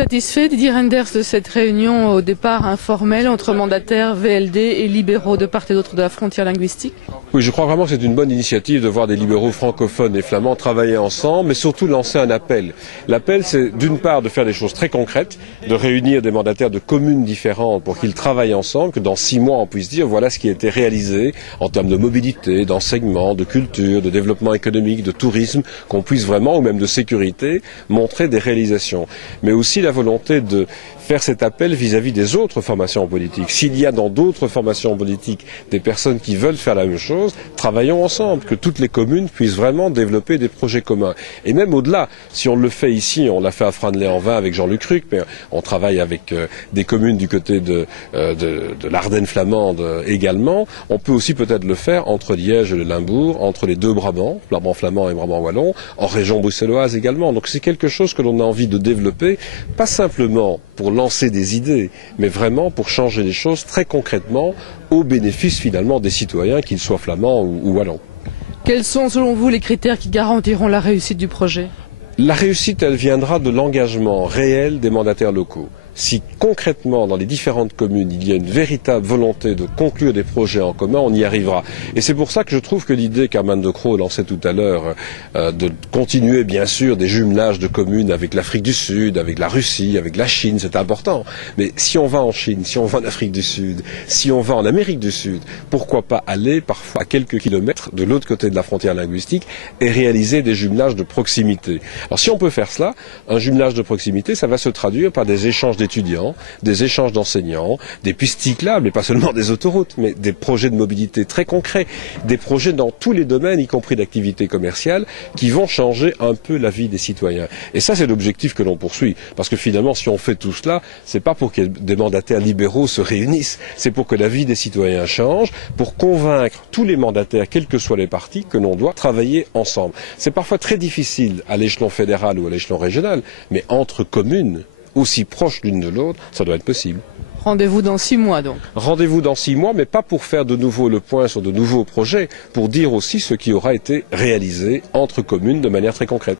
Satisfait, Didier Reynders, de cette réunion au départ informelle entre mandataires, VLD et libéraux de part et d'autre de la frontière linguistique? Oui, je crois vraiment que c'est une bonne initiative de voir des libéraux francophones et flamands travailler ensemble, mais surtout lancer un appel. L'appel, c'est d'une part de faire des choses très concrètes, de réunir des mandataires de communes différentes pour qu'ils travaillent ensemble, que dans 6 mois on puisse dire voilà ce qui a été réalisé en termes de mobilité, d'enseignement, de culture, de développement économique, de tourisme, qu'on puisse vraiment, ou même de sécurité, montrer des réalisations. Mais aussi la volonté de faire cet appel vis-à-vis des autres formations politiques. S'il y a dans d'autres formations politiques des personnes qui veulent faire la même chose, travaillons ensemble, que toutes les communes puissent vraiment développer des projets communs. Et même au-delà, si on le fait ici, on l'a fait à Frandelay-en-Vin avec Jean-Luc Ruc, mais on travaille avec des communes du côté de l'Ardenne flamande également, on peut aussi peut-être le faire entre Liège et le Limbourg, entre les deux Brabants, Brabant flamand et Brabant wallon, en région bruxelloise également. Donc c'est quelque chose que l'on a envie de développer, pas simplement pour lancer des idées, mais vraiment pour changer les choses très concrètement au bénéfice finalement des citoyens, qu'ils soient flamands ou wallons. Quels sont selon vous les critères qui garantiront la réussite du projet? La réussite, elle viendra de l'engagement réel des mandataires locaux. Si concrètement, dans les différentes communes, il y a une véritable volonté de conclure des projets en commun, on y arrivera. Et c'est pour ça que je trouve que l'idée qu'Herman de Croo lançait tout à l'heure, de continuer bien sûr des jumelages de communes avec l'Afrique du Sud, avec la Russie, avec la Chine, c'est important. Mais si on va en Chine, si on va en Afrique du Sud, si on va en Amérique du Sud, pourquoi pas aller parfois à quelques kilomètres de l'autre côté de la frontière linguistique et réaliser des jumelages de proximité. Alors si on peut faire cela, un jumelage de proximité, ça va se traduire par des échanges d'étudiants, des échanges d'enseignants, des pistes cyclables, et pas seulement des autoroutes, mais des projets de mobilité très concrets, des projets dans tous les domaines, y compris d'activité commerciale, qui vont changer un peu la vie des citoyens. Et ça, c'est l'objectif que l'on poursuit. Parce que finalement, si on fait tout cela, c'est pas pour que des mandataires libéraux se réunissent, c'est pour que la vie des citoyens change, pour convaincre tous les mandataires, quels que soient les partis, que l'on doit travailler ensemble. C'est parfois très difficile à l'échelon fédéral ou à l'échelon régional, mais entre communes, aussi proches l'une de l'autre, ça doit être possible. Rendez-vous dans 6 mois donc. Rendez-vous dans 6 mois, mais pas pour faire de nouveau le point sur de nouveaux projets, pour dire aussi ce qui aura été réalisé entre communes de manière très concrète.